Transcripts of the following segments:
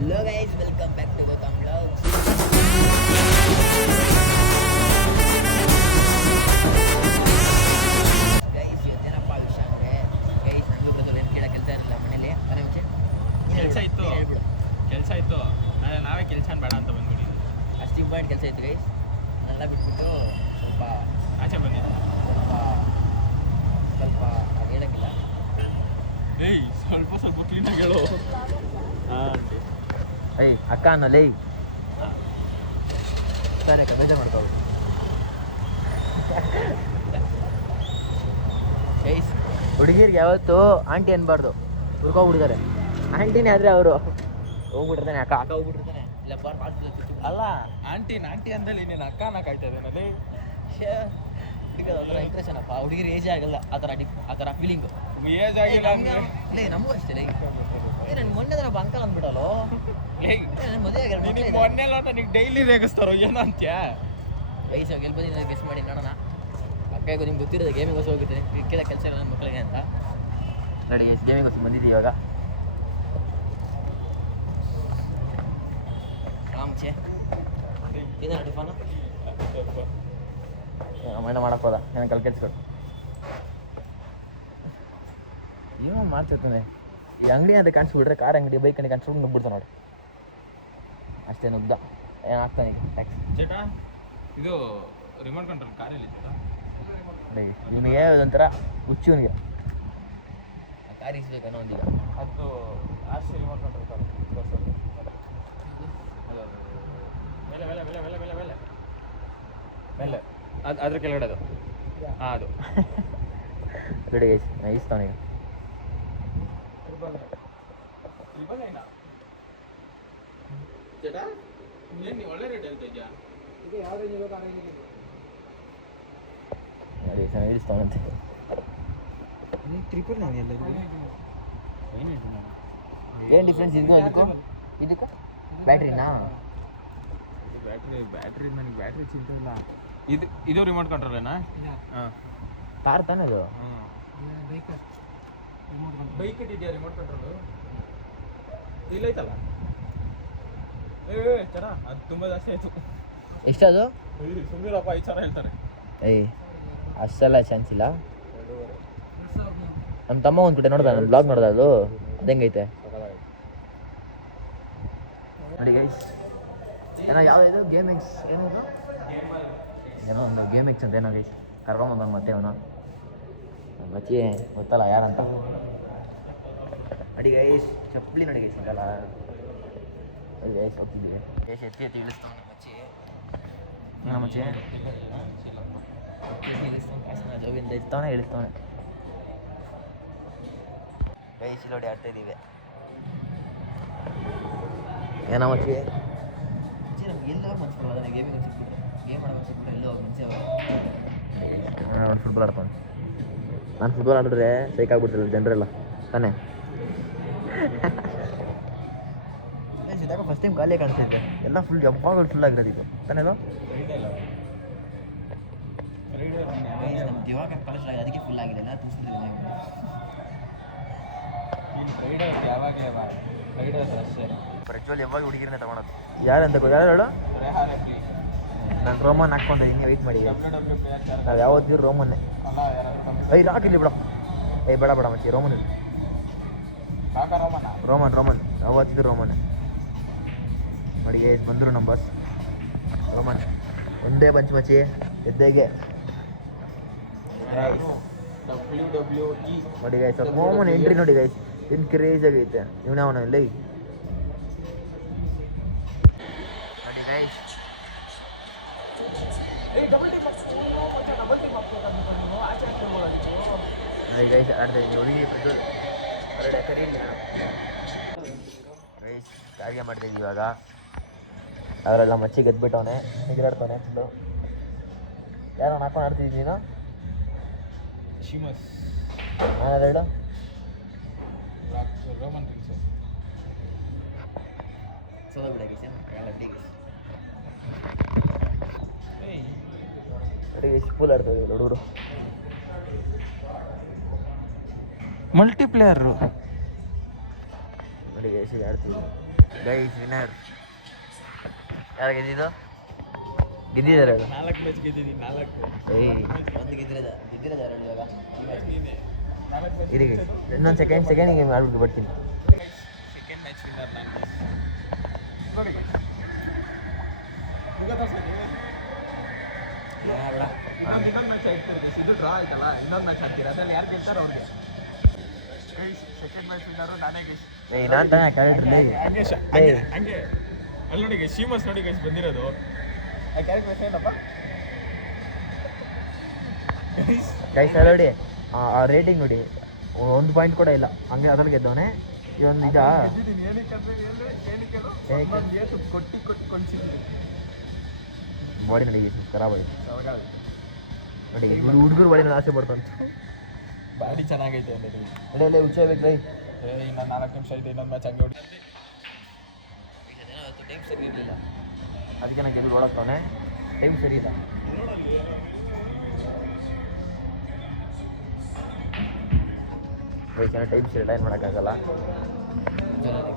Hello guys, welcome back to Gautam vlogs. Guys, ಇವತ್ತೇನಪ್ಪ ವಿಷಯ ಅಂದರೆ ಗೈಸ್, ನನಗೂ ಬಂದು ಏನು ಕೇಳೋ ಕೆಲಸ ಇರಲಿಲ್ಲ ಮನೇಲಿ. ಮನೆ ಮುಂಚೆ ಕೆಲಸ ಇತ್ತು, ಹೇಳ್ಬಿಡು. ಕೆಲಸ ಇತ್ತು. ನಾವೇ ಕೆಲಸ ಬೇಡ ಅಂತ ಬಂದ್ಬಿಟ್ಟಿದ್ವಿ. ಅಷ್ಟು ಇಂಪಾರ್ಟೆಂಟ್ ಕೆಲಸ ಇತ್ತು ಗೈಸ್. ಎಲ್ಲ ಬಿಟ್ಬಿಟ್ಟು ಸ್ವಲ್ಪ ಆಚೆ ಬಂದಿದ್ದು. ಸ್ವಲ್ಪ ಅದು ಹೇಳೋಕ್ಕಿಲ್ಲ. ಏಯ್, ಸ್ವಲ್ಪ ಕ್ಲೀನಾಗಿ ಹೇಳು. ಏಯ್ ಅಕ್ಕ ಅನ್ನೋಲ್ಲ. ಏಯ್ ಸರಿ ಅಕ್ಕ, ಬೇಜಾರು ಮಾಡ್ಕೋದು. ಗೈಸ್, ಹುಡುಗಿರಿಗೆ ಯಾವತ್ತು ಆಂಟಿ ಅನ್ಬಾರ್ದು, ಹುಡ್ಕೋಗ್ಬಿಟ್ಟಿದ್ದಾರೆ. ಆಂಟಿನೇ ಆದರೆ ಅವರು ಹೋಗ್ಬಿಟ್ಟಿರ್ತಾನೆ, ಅಕ್ಕ ಹೋಗ್ಬಿಟ್ಟಿರ್ತಾನೆ. ಇಲ್ಲ ಅಲ್ಲ, ಆಂಟಿ ಅಂದಲ್ಲಿ ನೀನು ಅಕ್ಕನ ಕಾಯ್ತಾ ಇದ್ದೇನಲ್ಲಿ. ಅದರ ಇಂಪ್ರೆಷನ್ ಅಪ್ಪ. ಹುಡುಗಿರು ಏಜೇ ಆಗಲ್ಲ ಆ ಥರ ಫೀಲಿಂಗು. ಏಜ್ ಆಗಿಲ್ಲ ಲೇ, ನಮಗೂ ಅಷ್ಟೇ. ಲೈ ನನ್ನ ಮೊನ್ನೆ ನಮ್ಮ ಅಂಕಲ್ ಅಂದ್ಬಿಡಲ್ಲೋ. ನನ್ನ ಮದುವೆ ಆಗಿರೋ ಮೊನ್ನೆಲ್ಲ ನನಗೆ ಡೈಲಿ ರೇಗಿಸ್ತಾರೋ ಏನೋ ಅಂತ್ಯ. ವಯಸ್ಸಾಗಿ ಎಲ್ಲಿ ಬಂದಿದ್ದ ಗೆಸ್ ಮಾಡಿ ನೋಡೋಣ. ಅಕ್ಕಗೂ ನಿಮ್ಗೆ ಗೊತ್ತಿರೋದು ಗೇಮಿಗೋಸ್ ಹೋಗುತ್ತೆ, ಕೇಳೋ ಕೆಲಸ ಇಲ್ಲ ನನ್ನ ಮಕ್ಕಳಿಗೆ ಅಂತ. ನೋಡಿ, ಎಷ್ಟು ಗೇಮಿಗೋಸ್ ಬಂದಿದ್ದೀವಿ ಇವಾಗ. ಮುಂಚೆ ಇದೇನು ಟಿಫಾನು ಮಣ್ಣ ಮಾಡೋಕ್ಕೋದ ಏನೋ ಕಲ್ ಕೆಲ್ಸ್ಕೊಟ್ಟು ಏನೋ ಮಾಡ್ತಿರ್ತಾನೆ. ಈ ಅಂಗಡಿ ಅಂತ ಕಾಣಿಸ್ಬಿಟ್ರೆ, ಕಾರ್ ಅಂಗಡಿ, ಬೈಕ್ ಅಂಗಡಿ ಕಾಣಿಸ್ಬಿಟ್ಟು ನುಗ್ಬಿಡ್ತಾನೆ ನೋಡಿ. ಅಷ್ಟೇ ನುಗ್ದ ಏನು ಆಗ್ತಾನೆ ಈಗ ಟ್ಯಾಕ್ಸ್. ಚೇಟಾ, ಇದು ರಿಮೋಟ್ ಕಂಟ್ರೋಲ್ ಕಾರಲ್ಲಿ ನಿಮಗೆ ಒಂಥರ ಹುಚ್ಚು ಇವನಿಗೆ. ಕಾರ್ ಇಸ್ಬೇಕನ್ನೋ ಒಂದೀಗ. ಅದು ಆರ್ಸಿ ರಿಮೋಟ್ ಕಂಟ್ರೋಲ್ ಕಾರ್. ಮೇಲೆ ಅದ್ರ ಕೆಳಗಡೆ ಅದು. ಹಾಂ, ಅದು ರೆಡಿ ಗೈಸ್, ಇಸ್ತಾವನೀಗ. ಚೇಟಾ, ಏನು ಒಳ್ಳೆ ರೇಟ್ ಹೇಳ್ತಾ ಇದೆಯಾ? ನೋಡಿ ಚೆನ್ನಾಗಿ ಇಳಿಸ್ತಾವನಂತೆ. ಏನು ಡಿಫ್ರೆನ್ಸ್ ಇದಕ್ಕೂ ಬ್ಯಾಟ್ರಿನಾ? ಬ್ಯಾಟ್ರಿ ನನಗೆ ಬ್ಯಾಟ್ರಿ ಚಿಂತೆ ಇಲ್ಲ. ಇದು ರಿಮೋಟ್ ಕಂಟ್ರೋಲೇನಾ? ಹಾಂ, ಕಾರ್ ತಾನೇ ಅದು. ಬೈಕ್ ಇಟ್ಟಿದ್ಯಾ ರಿಮೋಟ್ ಕಂಟ್ರೋಲು? ಇಲ್ಲೈತಲ್ಲ. ಚರ ಅದು ತುಂಬ ಜಾಸ್ತಿ ಆಯಿತು. ಎಷ್ಟದು? ಸುಮ್ಮೀರಪ್ಪ, 5,000 ಹೇಳ್ತಾರೆ. ಏಯ್ ಅಷ್ಟೆಲ್ಲ ಚಾನ್ಸ್ ಇಲ್ಲ. ನಮ್ಮ ತಮ್ಮ ಒಂದು ಕಡೆ ನೋಡ್ದ, ನಮ್ಮ ಬ್ಲಾಗ್ ನೋಡ್ದ, ಅದು ಹೆಂಗೈತೆ ನೋಡಿ ಗೈಸ್. ಏನೋ ಯಾವುದಿದು ಗೇಮಿಂಗ್ಸ್, ಏನಿದು ಏನೋ ಒಂದು ಗೇಮಿಂಗ್ಸ್ ಅಂತ ಏನೋ ಗೈಸ್ ಕರ್ಕೊಂಬಂದ ಮತ್ತೆ ಅವನು ಬಚ್ಚಿ ಗೊತ್ತಲ್ಲ ಯಾರಂತ. ನೋಡಿ ಗೈಸ್, ಚಪ್ಪಲಿ ನೋಡಿ ಗೈಸ್, ಸಿಗಲ್ಲ. ನೋಡಿ ಗೈಸ್, ಹೋಗ್ತಿದ್ದೀವಿ ಗೈಸ್. ಎತ್ತಿ ಇಳಿಸ್ತಾವನೆ ಮಚ್ಚಿ. ಮಚ್ಚಿ ಇಳಿಸ್ತಾನೆ, ಜೋಗಿಂದ ಇಳಿಸ್ತಾವನೆ ಗೈಸ್. ನೋಡಿ ಆಡ್ತಾ ಇದ್ದೀವಿ. ಏನೋ ಮಚ್ಚಿ ನಮ್ಗೆ ಎಲ್ಲೋ ಮನ್ಸಿಲ್ಲ. ಅದನ್ನ ಗೇಮಿಗೆ ಸಿಕ್ಬಿಟ್ರೆ, ಗೇಮ್ ಆಡೋಕೆ ಸಿಕ್ಬಿಟ್ರೆ ಎಲ್ಲೋ ಮನ್ಸಿ ಫುಟ್ಬಾಲ್ ಆಡ್ತಾನೆ. ನಾನು ಫುಟ್ಬಾಲ್ ಆಡಿದ್ರೆ ಸೈಕ್ ಆಗ್ಬಿಡ್ತಿಲ್ಲ ಜನರೆಲ್ಲ ತಾನೇ. ಸಿದಾಗ ಫಸ್ಟ್ ಟೈಮ್ ಖಾಲಿ ಕಾಣಿಸ್ತೈತೆ, ಎಲ್ಲ ಫುಲ್ ಜಬ್ಬಾಗಳು ಫುಲ್ ಆಗಿರೋದಿತ್ತು ತಾನೇದು. ನಮ್ದು ಇವಾಗ ಕಳಿಸ್ಲ, ಅದಕ್ಕೆ ಫುಲ್ ಆಗಿದೆ. ಎಲ್ಲ ತುಂಬಿಸ್ಬಿಟ್ಟಿದೆ. ಪ್ರಜ್ವಲ್ ಯಾವಾಗ ಹುಡುಗಿರನ್ನೇ ತಗೊಳೋದು. ಯಾರಂತ ಯಾರು ಹೇಳು? ನಾನು ರೋಮನ್ ಹಾಕ್ಕೊಂಡಿದ್ದೀನಿ, ವೆಯ್ಟ್ ಮಾಡಿ. ನಾವು ಯಾವತ್ತಿದ್ರು ರೋಮನ್ನೇ. ಐದು ಹಾಕಿಲ್ಲ ಬಿಡ. ಬೇಡ ಮಚ್ಚಿ, ರೋಮನ್ ರೋಮನ್ ಯಾವತ್ತಿದ್ರು ರೋಮನ್ನೇ. ನೋಡಿ ಬಂದರು ನಮ್ಮ ಬಸ್. ರೋಮನ್ ಒಂದೇ ಬಂಚ್ ಮಚ್ಚಿ ಎದ್ದೆಗೆ. ನೋಡಿ ಗೈಸ್, ರೋಮನ್ ಎಂಟ್ರಿ ನೋಡಿ ಗೈಸ್, ಏನು ಕ್ರೇಜ್ ಆಗೈತೆ. ಇವನವನ ಇಲ್ಲ ನೋಡಿ ಗೈಸ್. ಗೈಸ್ ಆಡ್ತಾ ಇದ್ದೀನಿ. ಹುಡುಗಿ ಪ್ರಜ್ವಲ್ ಹೊರಡೆ ಕರೀಲಿ ಗೈಸ್. ಕಾರ್ಯ ಮಾಡ್ತಾಯಿದ್ವಿ ಇವಾಗ. ಅವರೆಲ್ಲ ಮಚ್ಚಿ ಗೆದ್ಬಿಟ್ಟವನೆ, ಎದುರಾಡ್ತಾನೆ ಫುಲ್ಲು. ಯಾರೋ ಹಾಕೊಂಡು ಆಡ್ತಿದ್ದೀನಿ ನೀನು? ಶಿಮಸ್ ನಾನೆರಡು ರೋಮನ್ ಡ್ರಿಂಕ್ಸು ನೋಡಿ ಫುಲ್ ಆಡ್ತಾರೆ ಹುಡುಗರು. ಮಲ್ಟಿಪ್ಲೇಯರು ನೋಡಿ ಆಡ್ತೀವಿ. ಗೈಸ್ ವಿನ್ನರ್ ಯಾರು ಗೆದ್ದಿದ್ದು? ಗೆದ್ದಿದ್ದಾರೆ ಹೇಳು. 4 ಮ್ಯಾಚ್ ಗೆದ್ದಿದ್ದೀನಿ 4. ಏಯ್ ಒಂದು ಗೆದ್ದಿರೋದು ಯಾರು ಹೇಳು ಇವಾಗ? ನೀನೆ 4 ಮ್ಯಾಚ್ ಇರಿ ಇನ್ನೊಂದು ಸೆಕೆಂಡಿಗೆ ಮಾಡ್ಬಿಟ್ಟು ಬರ್ತೀನಿ. ಸೆಕೆಂಡ್ ಮ್ಯಾಚ್ ವಿನ್ನರ್ ನಾನು. ನೋಡಿ ಮುಗ ತೋರಿಸ್ತೀನಿ. ಇನ್ನೊಂದು ಮ್ಯಾಚ್ ಆಯ್ತು ಇದು ಡ್ರಾ ಆಯ್ತಲ್ಲ, ಇನ್ನೊಂದು ಮ್ಯಾಚ್ ಆಡ್ತೀರಾ, ಅದ್ರಲ್ಲಿ ಯಾರು ಗೆಲ್ತಾರೋ ಅವ್ರಿಗೆ. ಸೆಕೆಂಡ್ ಮ್ಯಾಚ್ ವಿನ್ನರು ನಾನೇ ಗೈಸ್. ಏಯ್ ನಾನು ತಾನೇ ಕ್ಯಾರೆಕ್ಟ್ರಲ್ಲಿ ಹಂಗೆ ಅಲ್ಲಿ ನೋಡಿ ಗೈಸ್, ಶೀಮಸ್ ನೋಡಿ ಗೈಸ್ ಬಂದಿರೋದು. ಆ ಕ್ಯಾರೆಕ್ಟರ್ ಹೆಸರು ಏನಪ್ಪ ಗೈಸ್? ನೋಡಿ ಆ ರೇಟಿಂಗ್ ನೋಡಿ, 1 ಪಾಯಿಂಟ್ ಕೂಡ ಇಲ್ಲ, ಹಂಗೆ ಅದ್ರಲ್ಲಿ ಗೆದ್ದವನೇ. ಇದೊಂದು ಇದಾ ಬಾಡಿ ನೋಡಿ ಖರಾಬ್ ಆಯ್ತು ನೋಡಿ. ಹುಡುಗರು ಬಾಡಿ ಆಸೆ ಪಡ್ತಂತ. ಬಾಡಿ ಚೆನ್ನಾಗೈತೆ ಅಂದ್ರೆ ಅಲ್ಲೇ ಹುಚ್ಚ ಬೇಕು ರೈ. ಇನ್ನು 4 ನಿಮಿಷ ಐತೆ, ಇನ್ನೊಂದು ಮ್ಯಾಚ್ ಹಂಗೆ ಹೊಡಿ. ಟೈಮ್ ಸರಿ ಇರಲಿಲ್ಲ, ಅದಕ್ಕೆ ನಾನು ಗೆದ್ದು ಓಡಾಕ್ತವನೆ. ಟೈಮ್ ಸರಿ ಇಲ್ಲ. ವಯಸ್ಸಿನ ಟೈಮ್ ಸರಿ ಇಲ್ಲ, ಏನು ಮಾಡೋಕ್ಕಾಗಲ್ಲ.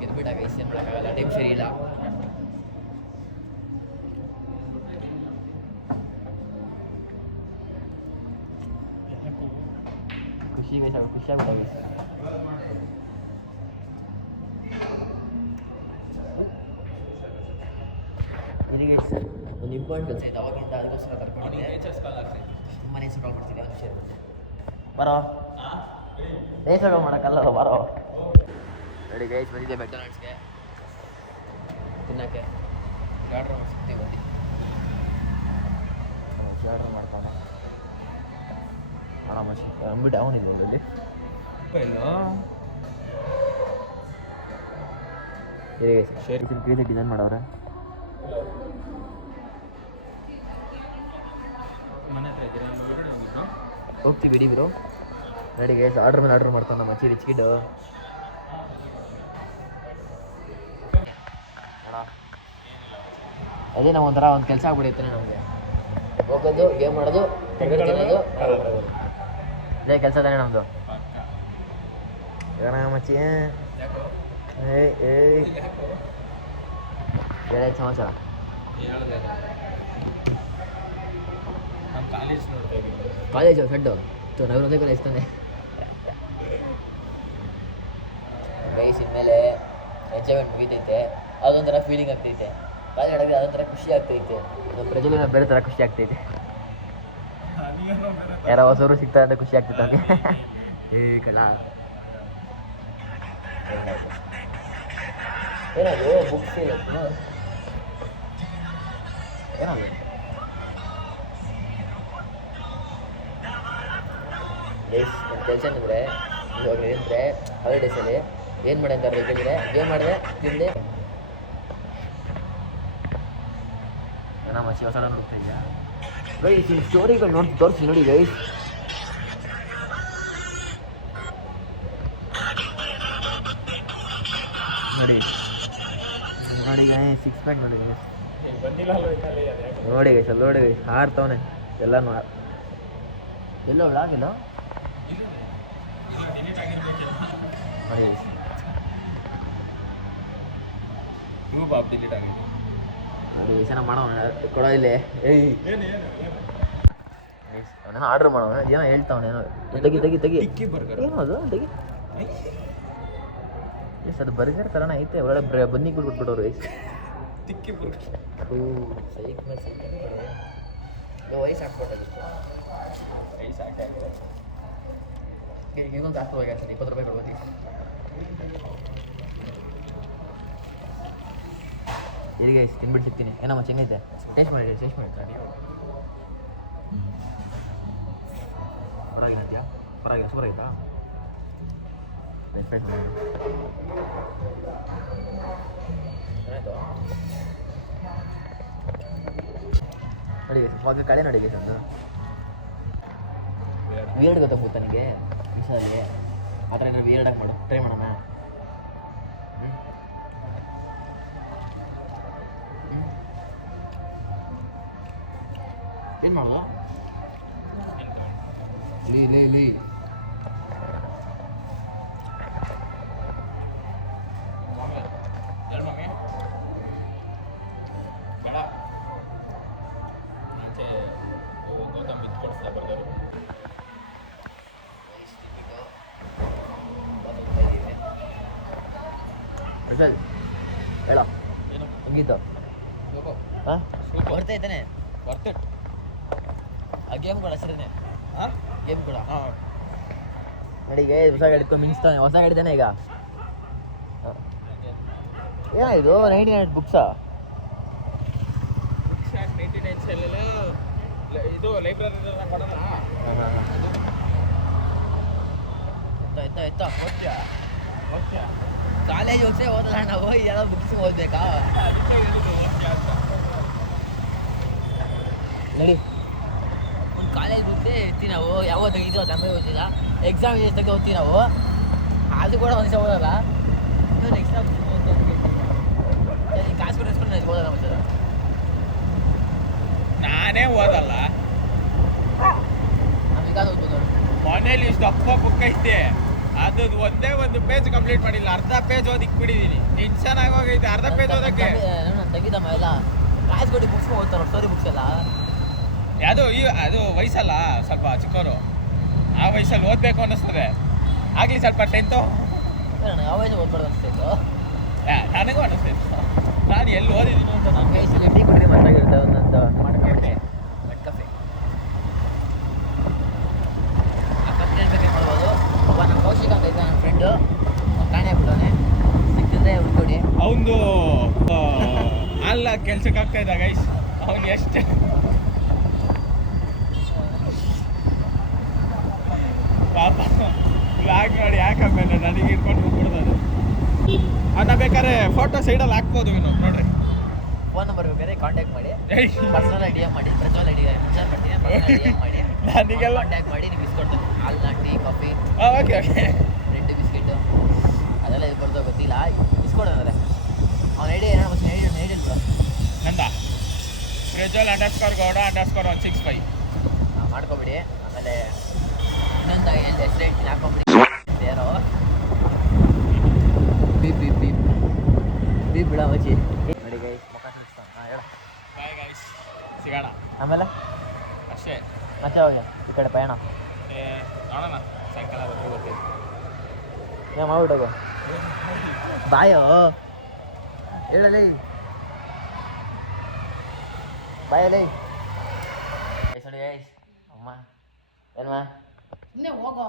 ಗೆದ್ಬಿಟ್ಟಾಗ ಏನು ಮಾಡೋಕ್ಕಾಗಲ್ಲ, ಟೈಮ್ ಸರಿ ಇಲ್ಲ. ಖುಷಿ ಆಗ್ಬಿಟ್ಟಾಗ ಇದೀಗ ಒಂದು ಇಂಪಾರ್ಟೆಂಟ್ ಕೆಲಸ ಇದೆ, ಅವಾಗಿಂದ ಅದಕ್ಕೋಸ್ಕರ ಕರ್ಕೊಂಡಿದ್ದೆ. ತುಂಬ ನೇಸು ಕಾಲ್ ಮಾಡ್ತೀನಿ, ಖುಷಿ ಆಗುತ್ತೆ. ಬರೋ ನೇಸು ಕಾಲ್ ಮಾಡೋಕ್ಕಲ್ಲ, ಬರೋ. ನೋಡಿ ಗೈಸ್ ಬಂದಿದ್ದೆ ಮೆಕ್ಡೊನಾಲ್ಡ್ಸ್ಗೆ ತಿನ್ನೋಕ್ಕೆ. ಆರ್ಡ್ರ್ ಮಾಡ್ಸಿರ್ತೀವಿ ಬನ್ನಿ. ಆರ್ಡ್ರ್ ಮಾಡ್ತಾನೆ ಹಣ ಮಷಿ ಅಂದ್ಬಿಟ್ಟು ಅವನಿದೆ ಅವರಲ್ಲಿ. ಡಿಸೈನ್ ಮಾಡವ್ರೆ. ಹೋಗ್ತೀವಿ ಬಿಡಿ ಬಿಡು. ನೋಡಿ ಗೈಸ್ ಆರ್ಡ್ರ್ ಮೇಲೆ ಆರ್ಡ್ರ್ ಮಾಡ್ತಾನೆ ನಮ್ಮ ಮಚ್ಚಿ ರಿಚ್ ಕಿಡ್. ಅದೇ ನಾವು ಒಂಥರ ಒಂದು ಕೆಲಸ ಆಗ್ಬಿಡುತ್ತೆ ನಮಗೆ. ಹೋಗೋದು, ಗೇಮ್ ಮಾಡೋದು, ತಿನ್ನೋದು, ಇದೇ ಕೆಲಸ ತಾನೇ ನಮ್ಮದು. ಏನ ಮಚ್ಚಿ ಏನಾಯ್ತು ಸಮಾಚಾರ? ಕಾಲೇಜು ಫ್ರೆಂಡು ನವರದೇ ಕಲಿಸ್ತಾನೆ ಗೈಸ್. ಇನ್ಮೇಲೆ ಎಂಜಾಯ್ಮೆಂಟ್ ಮುಗಿತೈತೆ, ಅದೊಂಥರ ಫೀಲಿಂಗ್ ಆಗ್ತೈತೆ. ಕಾಲೇಜ್ ಆಡೋದು ಅದೊಂಥರ ಖುಷಿ ಆಗ್ತೈತೆ. ಪ್ರಜೆಲಿನ ಬೇರೆ ಥರ ಖುಷಿ ಆಗ್ತೈತೆ. ಯಾರೋ ಹೊಸವರು ಸಿಗ್ತಾರೆ ಅಂತ ಖುಷಿ ಆಗ್ತೈತೆ ಹಂಗೆ. ಏ ಕಣ ಏನದು ಬುಕ್ಸ್ ಇಲ್ಲ ಏನದು? ಗೈಸ್ ನನ್ನ ಕೆಲಸ ಏನಂದರೆ ಇವಾಗ ಏನಂದರೆ ಹಾಲಿಡೇಸಲ್ಲಿ ಏನು ಮಾಡಿ ಅಂತ ಬೇಕಂದರೆ ಗೇಮ್ ಮಾಡಿದೆ, ತಿಂದೆ. ನಮ್ಮ ಶಿವಸಾಲ ನೋಡ್ತಾ ಇದೆಯಾ ಗೈಸ್? ಈ ಸ್ಟೋರಿಗಳು ನೋಡಿ ತೋರಿಸಿ ನೋಡಿ ಗೈಸ್. ನೋಡಿ ನೋಡಿ ಗೈಸ್, 6 ಪ್ಯಾಕ್ ನೋಡಿ ಗೈಸ್. ನೋಡಿ ಗೈಸ್, ಅಲ್ಲಿ ನೋಡಿ ಗೈಸ್ ಹಾರ್ತವನೆ ಎಲ್ಲನೂ. ಎಲ್ಲೋ ಆಗಿಲ್ಲ ನೋಡಿ ಗೈಸ್. ನೋಡಿ ಗೈಸ್ ಏನೋ ಮಾಡೋಣ ಕೊಡೋ ಇಲ್ಲಿ. ಏಯ್ ಅವನೇನೋ ಆರ್ಡ್ರ್ ಮಾಡೋಣ, ಏನೋ ಹೇಳ್ತಾವನೇನೋ. ತೆಗಿ ಏನದು ತೆಗಿ. ಎಸ್ ಅದು ಬರ್ಗರ್ ಥರನೇ ಐತೆ, ಒಳ್ಳೆ ಬನ್ನಿ ಕೊಟ್ಬಿಟ್ಬಿಟ್ಟವ್ರು ಗೈಸ್. ಸೈಕ್ ಮೇಲೆ ಸೈಕ್ ವಯಸ್ಸು ಹಾಕ್ಬಿಟ್ಟಾಗಿತ್ತು. ಈಗೊಂದು ಜಾಸ್ತಿ ಹೋಗಿ 20 ರೂಪಾಯಿ ಕೊಡ್ಬೋದು. ಎಲ್ಲಿಗೆ ತಿನ್ಬಿಟ್ಟು ಸಿಗ್ತೀನಿ. ಏನಮ್ಮ ಚೆನ್ನೈತೆ, ಟೇಸ್ಟ್ ಮಾಡಿ ನೀವು. ಪರವಾಗಿಲ್ಲ ಪರವಾಗಿಲ್ಲ ಸೂಪರ್ ಆಯ್ತಾ? ಏನಾಯ್ತು ನೋಡಿ ಇವಾಗ ಕಳೆ ನೋಡಿ ಅದು ವಿಯರ್ಡ್ ಗೊತ್ತಾಗ್ಬೋದು ನನಗೆ ಇನ್ಸ್ಟಾದಲ್ಲಿ. ಆ ಥರ ಏನಾದ್ರು ವಿಯರ್ಡಾಗಿ ಮಾಡು, ಟ್ರೈ ಮಾಡೋಣ. ಏನು ಮಾಡೋದು? ಲೇ ಕುಶಲ್ ಹೇಳ ಏನು ಹೆಂಗಿತ್ತು ಹಾಂ ಬರ್ತಾ ಇದ್ದಾನೆ ಬರ್ತೆ ಆ ಗೇಮ್ ಕೂಡ ಹೆಸರೇನೆ ಹಾಂ ಗೇಮ್ ಕೂಡ ಹಾಂ ನಡಿಗೆ ಹೊಸ ಗಾಡಿ ಇಟ್ಕೊಂಡು ಮಿಂಚ್ತಾನೆ ಹೊಸ ಗಾಡಿ ತಾನೆ ಈಗ ಏನಾಯಿತು 99 ಬುಕ್ಸಾ ಶಾರ್ಟ್ 99 ಸೆಲ್ಲೆಲ್ಲ ಇದು ಲೈಬ್ರರಿ ಕೊಡೋಣ ಎತ್ತ ಓದ್ತೀಯ ಓಕೆ ಕಾಲೇಜ್ ಹೋಗ್ತೇ ಓದಲ್ಲ ನಾವು ಇದೆಲ್ಲ ಬುಕ್ಸ್ ಓದ್ಬೇಕಾ ಅದಕ್ಕೆ ಹೇಳಿದ್ದು ಓಕೆ ಅಂತ ನಡಿ ಒಂದು ಕಾಲೇಜ್ ಬುಕ್ಸೇ ಎತ್ತಿ ನಾವು ಯಾವತ್ತು ಇದು ತಮ್ಮ ಓದಿಲ್ಲ ಎಕ್ಸಾಮ್ ತೆಗೆ ಓದ್ತೀವಿ ನಾವು ಅದು ಕೂಡ ಒಂದು ದಿವಸ ಓದಲ್ಲ ಎಕ್ಸ್ಟ್ರಾ ಕಾಸು ಕೂಡ ಇಸ್ಕೊಂಡು ನನಗೆ ಓದಲ್ಲ ಮತ್ತೆ ನಾನೇ ಓದಲ್ಲ ನಮಗೆ ಕಾಸು ಓದ್ಬೋದು ಮನೇಲಿ ಇಷ್ಟು ದಪ್ಪ ಬುಕ್ ಐತೆ ಅದು ಒಂದೇ ಒಂದು ಪೇಜ್ ಕಂಪ್ಲೀಟ್ ಮಾಡಿಲ್ಲ ಅರ್ಧ ಪೇಜ್ ಓದಿ ಇಕ್ಬಿಟ್ಟಿದ್ದೀನಿ ಟೆನ್ಷನ್ ಆಗೋಗೈತೆ ಅರ್ಧ ಪೇಜ್ ಓದಕ್ಕೆ ನನ್ನ ತೆಗಿದಮ್ಮ ಎಲ್ಲ ಕಾಸು ಕೊಟ್ಟು ಬುಕ್ಸ್ ಓದ್ತಾರೆ ಸ್ಟೋರಿ ಬುಕ್ಸ್ ಎಲ್ಲ ಅದು ವಯಸ್ಸಲ್ಲ ಸ್ವಲ್ಪ ಚಿಕ್ಕವರು ಆ ವಯಸ್ಸಲ್ಲಿ ಓದಬೇಕು ಅನ್ನಿಸ್ತದೆ ಆಗಲಿ ಸ್ವಲ್ಪ 10th ನನಗೆ ಯಾವ ವಯಸ್ಸು ಓದ್ಬಾರ್ದು ಅನಿಸ್ತಾಯಿತ್ತು ನನಗೂ ಅನ್ನಿಸ್ತಾಯಿತ್ತು ನಾನು ಎಲ್ಲಿ ಓದಿದ್ದೀನಿ ಅಂತ ನಾನು ವಯಸ್ಸಲ್ಲಿ ಟೀ ಕುಡಿದ್ರೆ ಮತ್ತಾಗಿರುತ್ತೆ ಒಂದೊಂದು ಮಾಡ್ಕೊಂಡೆ ಬೆಡ್ ಕಾಫಿ ಆ ಕಪ್ಪೆ ಬೇಕಾಗಿ ಮಾಡ್ಬೋದು ಒಬ್ಬ ನಮ್ಮ ಕೌಶಿಕ್ ಅಂತ ಇದ್ದ ನನ್ನ ಫ್ರೆಂಡು ಕಾಣೆ ಬಿಡೋನೆ ಸಿಕ್ಕಿದ್ರೆ ಹುಡ್ಕೊಡಿ ಅವನು ಅಲ್ಲ ಕೆಲ್ಸಕ್ಕೆ ಆಗ್ತಾ ಇದ್ದ ಗೈಸ್ ಅವನು ಎಷ್ಟು ಪಾಪ ಬ್ಲಾಗ್ ನೋಡಿ ಯಾಕಂದ್ರೆ ನನಗೆ ಇಟ್ಕೊಂಡು ಹೋಗ್ಬಿಡ್ತದೆ ಅನ್ನ ಬೇಕಾದ್ರೆ ಫೋಟೋ ಸೈಡಲ್ಲಿ ಹಾಕ್ಬೋದು ಇನ್ನು ನೋಡ್ರಿ ಫೋನ್ ನಂಬರ್ ಬೇಕಾದ್ರೆ ಕಾಂಟ್ಯಾಕ್ಟ್ ಮಾಡಿ ಏಯ್. ಪರ್ಸನಲ್ ಐ ಡಿ ಎಮ್ ಮಾಡಿ ಪ್ರಜ್ವಲ್ ಐ ಡಿ ಮೆನ್ಷನ್ ಮಾಡ್ತೀನಿ ಪರ್ಸನಲ್ ಐ ಡಿ ಎಮ್ ಮಾಡಿ ನನಗೆಲ್ಲ ಕಾಂಟ್ಯಾಕ್ಟ್ ಮಾಡಿ ನಿಮ್ಗೆ ಇಸ್ಕೊಡ್ತೀನಿ ಹಾಲ್ನ tea coffee okay okay bread biscuit ಅದೆಲ್ಲ ಇದು ಬರ್ದೋ ಗೊತ್ತಿಲ್ಲ ಇಸ್ಕೊಡೋದ್ರೆ ಅವ್ನ ಐಡಿ ಏನೋ ಮತ್ತೆ ಐಡಿ ಇಲ್ಲ ನಂದ ಪ್ರಜ್ವಲ್ _ಗೌಡ _165 ಮಾಡ್ಕೊಬಿಡಿ ಆಮೇಲೆ ಇನ್ನೊಂದು ಹೆಸರು ಹೇಳ್ತೀನಿ ಹಾಕೊಂಬಿಡಿ ಯಾರೋ ಬೀಪ್ ಬೀಪ್ ಬೀಪ್ ಬೀಪ್ ಬಿಡ ಮಚ್ಚಿ ನೋಡಿ ಗೈ ಮುಖ ತೋರಿಸ್ತಾನೆ ಹಾಂ ಹೇಳ ಬಾಯ್ ಗೈಸ್ ಸಿಗೋಣ ಆಮೇಲೆ ಅಷ್ಟೇ ಮತ್ತೆ ಹೋಗಿ ಈ ಕಡೆ ಪಯಣ ನೋಡೋಣ ಸಾಯಂಕಾಲ ಬರ್ತೀವಿ ಏನು ಮಾಡ್ಬಿಟ್ಟೋಗು ಬಾಯೋ ಹೇಳಲಿ ಬಾಯಲಿ ನೋಡಿ ಗೈಸ್ ಅಮ್ಮ ಏನಮ್ಮ ಇನ್ನೇ ಹೋಗೋ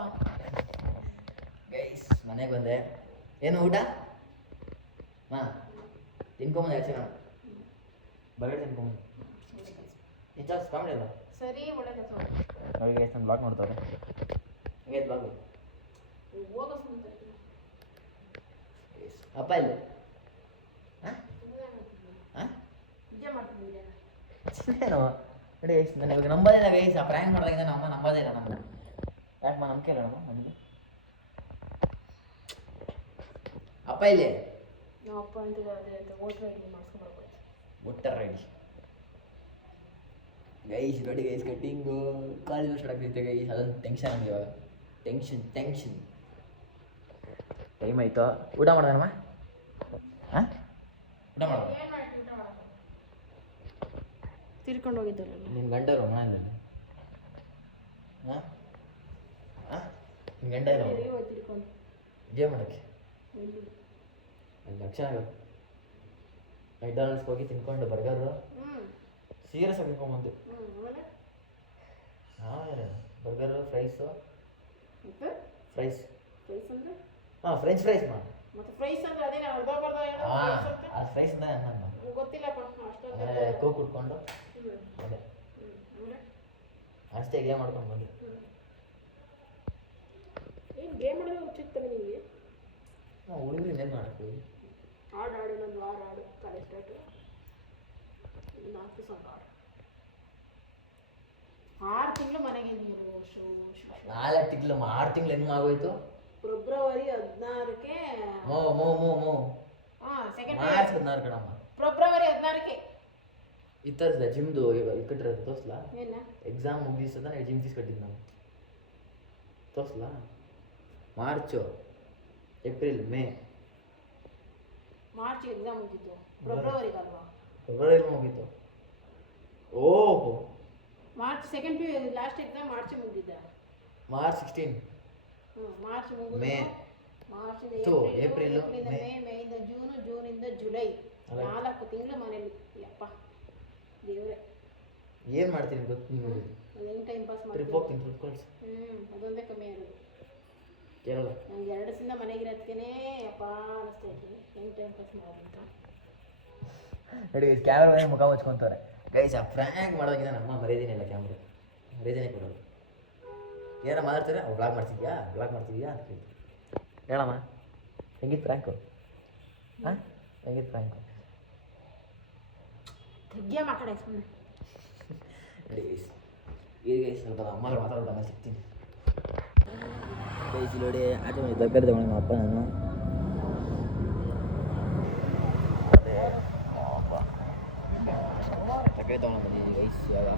ಗೈಸ್ ಮನೆಗೆ ಬಂದೆ ಏನು ಊಟ ಹಾಂ ತಿನ್ಕೊಂಬಂದು ಹೆಚ್ಚು ನಾನು ಬರಗಡೆ ತಿನ್ಕೊಂಬಂದು ನಿಜ ಕಾಮಿಡಿ ಅಲ್ಲ ಸರಿ ಒಳ್ಳೆ ಕೆಲಸ ನೋಡಿ ಗೈಸ್ ನಾನು ಬ್ಲಾಗ್ ಮಾಡ್ತಾವ್ರೆ ಹಂಗೆ ಬ್ಲಾಗು ಹೋಗೋ ಸುಮ್ಮನೆ ಅಪ್ಪ ಇಲ್ಲಿ ಹಾಂ ಹಾಂ ನಿಜ ಮಾಡ್ತಿದ್ದೀರಾ ಏನು ನೋಡಿ ಗೈಸ್ ನಾನು ಇವಾಗ ನಂಬೋದೇ ಇಲ್ಲ ಗೈಸ್ ಆ ಪ್ರ್ಯಾಂಕ್ ಮಾಡಿದಾಗಿಂದ ನಮ್ಮ ಅಮ್ಮ ನಂಬೋದೇ ಇಲ್ಲ ನಮ್ಮನ್ನು ಯಾಕೆ ನಂಬಿಕೆ ಇಲ್ಲ ನಮ್ಮ ನನಗೆ ಅಪ್ಪ ಇಲ್ಲಿ ನಮ್ಮ ಅಪ್ಪ ಅಂತಿಲ್ಲ ಅದೇ ಅಂತ ವೋಟರ್ ಐ ಡಿ ಮಾಡಿಸ್ಕೊಂಡ್ಬರ್ಬೋದು ವೋಟರ್ ಐ ಡಿ ಗೈಸ್ ನೋಡಿ ಗೈಸ್ ಕಟ್ಟಿಂಗು ಕಾಲೇಜ್ ಸ್ಟಾರ್ಟ್ ಆಗ್ತೈತೆ ಗೈಸ್ ಅದೊಂದು ಟೆನ್ಷನ್ ನಮಗೆ ಇವಾಗ ಟೆನ್ಷನ್ ಟೈಮ್ ಆಯಿತು ಊಟ ಮಾಡೋದಮ್ಮ ಹಾಂ ಊಟ ಮಾಡೋದು ಏನು ಮಾಡಿ ಊಟ ಮಾಡೋದು ತಿರ್ಕೊಂಡು ಹೋಗಿದ್ದಲ್ಲ ನಿನ್ನ ಗಂಡರು ಮನೆಯಲ್ಲಿ ಹಾಂ ಹಾಂ ನಿನ್ನ ಗಂಡ ಇರೋ ತಿರ್ಕೊಂಡು ಗೇಮ್ ಮಾಡೋಕ್ಕೆ ಅಲ್ಲಿ ಲಕ್ಷ ಆಗುತ್ತೆ ಮೆಕ್ಡಾನಲ್ಸ್ಗೆ ಹೋಗಿ ತಿನ್ಕೊಂಡು ಬರ್ಗರು ಸೀರಿಯಸ್ ಆಗಿ ತಿನ್ಕೊಂಬಂದು ಆಮೇಲೆ ಆಮೇಲೆ ಬರ್ಗರು ಫ್ರೈಸು ಮತ್ತೆ ಫ್ರೈಸ್ ಫ್ರೈಸ್ ಅಂದರೆ ಹಾಂ ಫ್ರೆಂಚ್ ಫ್ರೈಸ್ ಮಾ ಮತ್ತೆ ಫ್ರೈಸ್ ಅಂದರೆ ಅದೇ ಅರ್ಧ ಬರ್ಧ ಏನೋ ಹಾಂ ಫ್ರೈಸ್ ಅಂತ ಅದು ಫ್ರೈಸ್ ಅಂದರೆ ನಾನು ಗೊತ್ತಿಲ್ಲಪ್ಪ ಅಷ್ಟೊಂದು ಆಮೇಲೆ ಕೋಕ್ ಕುಡ್ಕೊಂಡು ಅದೇ ಆಮೇಲೆ ಅಷ್ಟೇ ಗೇಮ್ ಮಾಡ್ಕೊಂಡು ಬಂದೆ ಏನು ಗೇಮ್ ಮಾಡೋದು ಹುಚ್ಚಿರ್ತಾನೆ ನಿಮಗೆ ನಾವು ಹುಡುಗರು ಏನು ಮಾಡ್ತೀವಿ ಹಾಡು ಇನ್ನೊಂದು ವಾರ ಹಾಡು ಕಾಲೇಜ್ ಸ್ಟಾರ್ಟು ಇನ್ನು 4 ಸಾಂಗ್ ಹಾಡು 6 ತಿಂಗಳು ಮನೆಗೆ ಇದ್ದೀನಿ ವರ್ಷ 4 ತಿಂಗಳು 6 ತಿಂಗಳು ಹೆಂಗೆ ಆಗೋಯ್ತು ಫೆಬ್ರವರಿ 16ಕ್ಕೆ ಮೋ ಹಾಂ ಸೆಕೆಂಡ್ ಮಾರ್ಚ್ 16 ಕಣಮ್ಮ ಫೆಬ್ರವರಿ 16ಕ್ಕೆ ಇತ್ತದ ಜಿಮ್ದು ಇಕ್ಕಟ್ಟಿರೋದು ತೋರಿಸ್ಲಾ ಏನ ಎಕ್ಸಾಮ್ ಮುಗಿಸದ ನಾನು ಜಿಮ್ ಫೀಸ್ ಕಟ್ಟಿದ್ದು ನಾನು ತೋರಿಸ್ಲಾ March April May March exam ಮುಗಿದ್ದು ಫೆಬ್ರವರಿಗೆ ಅಲ್ವಾ ಫೆಬ್ರವರಿ ಮುಗೀತು ಓಹೋ March second P last exam March ಮುಗಿದ್ದ ಮಾರ್ಚ್ 16 ಮಾರ್ಚ್ ಮುಗಿದು ಮೇ ಮಾರ್ಚಿಂದ ಥು, ಏಪ್ರಿಲ್, ಏಪ್ರಿಲಿಂದ ಮೇ. ಮೇಯಿಂದ ಜೂನು, ಜೂನಿಂದ ಜುಲೈ, ಅಲ್ಲ. 4 ತಿಂಗಳು ಮನೇಲಿ. ಯಪ್ಪ ದೇವ್ರೆ, ಏನು ಮಾಡ್ತೀನಿ ಗೊತ್ತು ನೀವು? ಅದು ಹೆಂಗೆ ಟೈಮ್ ಪಾಸ್ ಟ್ರಿಪ್ ಮಾಡ್ತೀನಿ. ಹೋಗ್ತೀನಿ, ಟ್ರಿಪ್ ಕಳ್ಸಿ ಅದೊಂದೇ ಕಮ್ಮಿ ಆಗೋದು ಕೇರಳ. ನಂಗೆ 2 ದಿನ ಮನೆಗಿರೋದಕ್ಕೇ ಯಪ್ಪ ಅನಿಸ್ತಾ ಇದ್ದೀನಿ, ಹೆಂಗೆ ಟೈಮ್ ಪಾಸ್ ಮಾಡೋದಂತ. ನೋಡಿ ಕ್ಯಾಮ್ರಾ ಮೇಲೆ ಮುಖ ಮುಚ್ಕೊಂತವ್ರೆ ಗೈಸ್. ಆ ಫ್ರ್ಯಾಂಕ್ ಮಾಡೋದಕ್ಕಿಂತ ನಮ್ಮ ಮರ್ಯಾದೆನೇ ಇಲ್ಲ ಕ್ಯಾಮ್ರಾ, ಮರ್ಯಾದೆನೇ ಕೊಡೋದು. ಏನಾರ ಮಾತಾಡ್ತಾರೆ ಅವ್ರು ಬ್ಲಾಗ್ ಮಾಡ್ತಿದ್ಯಾ ಅಂತ ಕೇಳ್ತೀವಿ. ಹೇಳಮ್ಮ ಹೆಂಗಿತ್ತು ಫ್ರ್ಯಾಂಕು? ಹಾಂ ಹೆಂಗಿತ್ತು ಫ್ರ್ಯಾಂಕು? ತೆಗ್ಯ ಮಾತಾಡ ಸುಮ್ಮನೆ. ನೋಡಿ ಗೈಸ್, ಈಗ ಸ್ವಲ್ಪ ಅಮ್ಮ ಮಾತಾಡೋಣ, ಸಿಗ್ತೀನಿ ಗೈಸ್. ನೋಡಿ ಆಚೆ ಮನೆ ತರಕಾರಿ ತಗೊಂಡು ನಮ್ಮ ಅಪ್ಪ ನಾನು ಅದೇ ಅಪ್ಪ ತರಕಾರಿ ತೊಗೊಂಡು ಬಂದಿದ್ದೀವಿ ಗೈಸ್. ಇವಾಗ